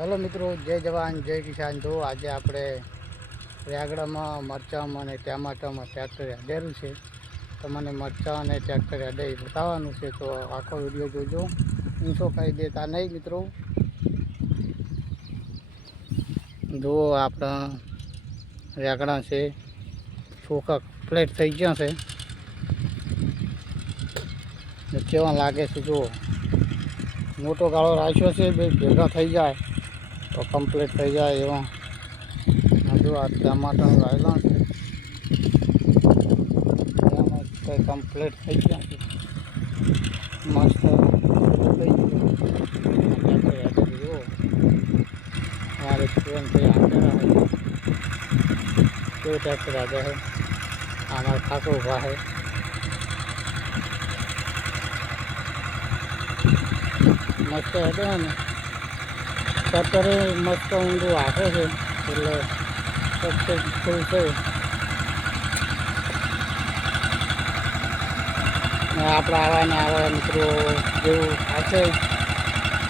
Hello मित्रों, जय जवान जय किसान। जो आज આપણે રેગડામાં મરચાં અને ટમાટામાં ટ્રેક્ટર હેડેલું છે, તમને મરચાં અને ટ્રેક્ટર હેડે બતાવવાનું છે, તો આખો વિડીયો જોજો, ઊંચો કરી દેતા નહીં મિત્રો। જો આપણા રેગડા છે, ચોખા પ્લેટ થઈ ગયા છે, કેવા લાગે છે જો મોટો ગાળો રાખ્યો છે, બે ભેગા થઈ જાય તો કમ્પ્લીટ થઈ જાય એવા। જો આ ટમાટર વાવેલા છે, એમાં કંઈ કમ્પ્લીટ થઈ ગયા છે, મસ્ત થઈ ગયું। જો અમારે જીવન ભાઈ આગળ આવે કેવું ટ્રેક્ટર આગળ છે, અમારા ખાતો ઊભા છે, મસ્ત હેડે ને ટ્રેક્ટરે મસ્ત ઊંડું હાથે છે, એટલે સક્સેસફુલ છે। આપણે આવા ને આવા મિત્રો જેવું થશે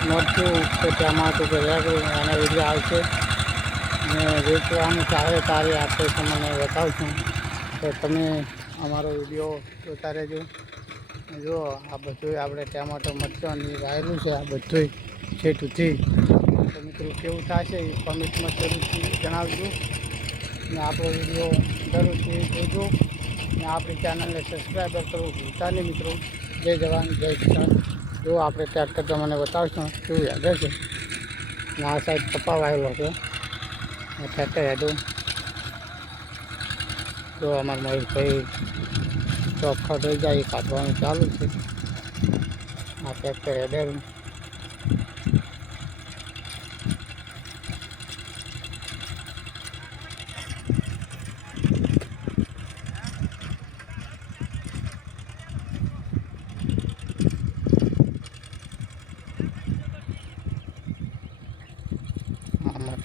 મરચું કે ટમાટું કે રેગડું એના વિડીયો આવશે ને વેચવાનું ચાલે તારે આપણે તમને બતાવશું, તો તમે અમારો વિડીયો જોતા રહેજો। જો આ બધું આપણે ટમાટર મરચાંની વાયેલું છે, આ બધું છેટુથી તો મિત્રો કેવું થશે એ કોમેન્ટમાં જરૂરથી જણાવજો ને આપણો વિડીયો જરૂરથી જોજો ને આપણી ચેનલને સબસ્ક્રાઈબર કરવું ભૂલતા નહીં મિત્રો। જય જવાન જય કિસાન। જો આપણે ટ્રેક્ટર તમને બતાવશું કેવું હેડે છે ને આ સાઈડ કપા વાયેલો છે, ટ્રેક્ટર હેડું જો અમારા મહેશભાઈ ચોખ્ખા થઈ જાય એ કાઢવાનું ચાલુ છે, આ ટ્રેક્ટર હેડેલું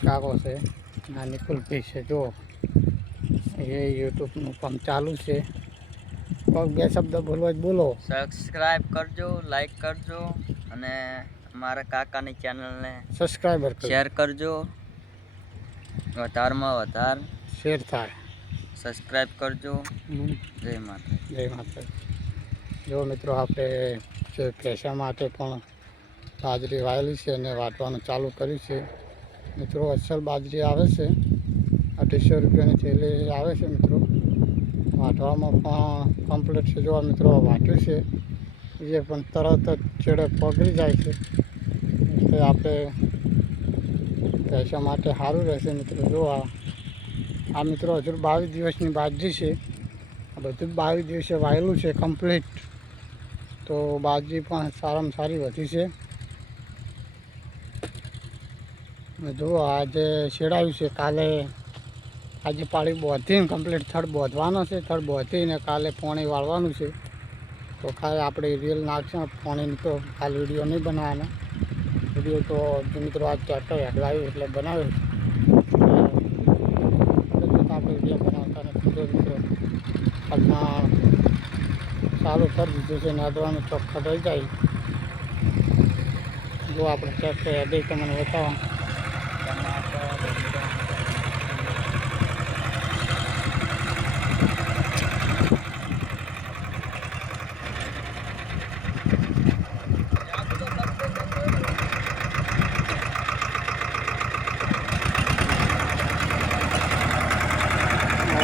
કાકો છે ના નિકુલભાઈ છે, જો એ યુટ્યુબનું કામ ચાલુ છે, બે શબ્દ બોલવા જ બોલો। સબસ્ક્રાઇબ કરજો, લાઈક કરજો અને અમારા કાકાની ચેનલને સબસ્ક્રાઈબર શેર કરજો, વધારમાં વધારે શેર થાય, સબસ્ક્રાઇબ કરજો। જય માતા જય માતા। જો મિત્રો આપણે જે પૈસા માટે પણ બાજરી વાવેલી છે અને વાટવાનું ચાલુ કર્યું છે મિત્રો। અસલ બાજરી આવે છે, 250 રૂપિયાની થેલી આવે છે મિત્રો, વાટવામાં પણ કમ્પ્લીટ છે। જો મિત્રો વાટ્યું છે એ પણ તરત જ છેડે પગળી જાય છે, એટલે આપણે પૈસા માટે સારું રહેશે મિત્રો। જો આ મિત્રો હજુ 22 દિવસની બાજરી છે, આ બધું 22 દિવસે વાયેલું છે કમ્પ્લીટ, તો બાજરી પણ સારામાં સારી વધી છે। જો આજે છેડાયું છે, કાલે આજે પાળી બોધીને કમ્પ્લીટ થડ બોધવાનો છે, થડ બોધીને કાલે પાણી વાળવાનું છે, તો કાલે આપણે રીલ નાખશું પાણીની, તો કાલે વિડીયો નહીં બનાવવાનો। વિડીયો તો મિત્રો આજ ટ્રેક્ટર હેડવાયું એટલે બનાવ્યો, આપણે વિડીયો બનાવતા નથી મિત્રો। આજના ચાલુ કરી દીધું છે, નાદવાનું ચોખ્ખા થઈ જાય। જો આપણે ટ્રેક્ટર હેડે તમને બતાવો,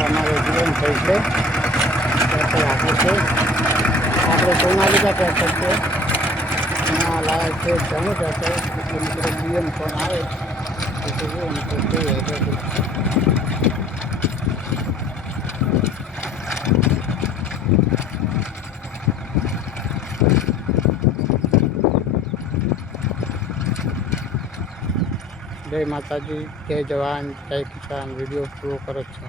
અમારે જીવન થઈ છે ટ્રેક્ટર આગળ છે, આપણે સોનાલિકા ટ્રેક્ટર છે, એમાં લાયક છે ઘણું ટ્રેક્ટર, એટલે મિત્રો જીવન ફોન આવે તો જીવન તો જોઈએ જય માતાજી, જય જવાન જય કિસાન। વિડીયો પૂરો કરો છો।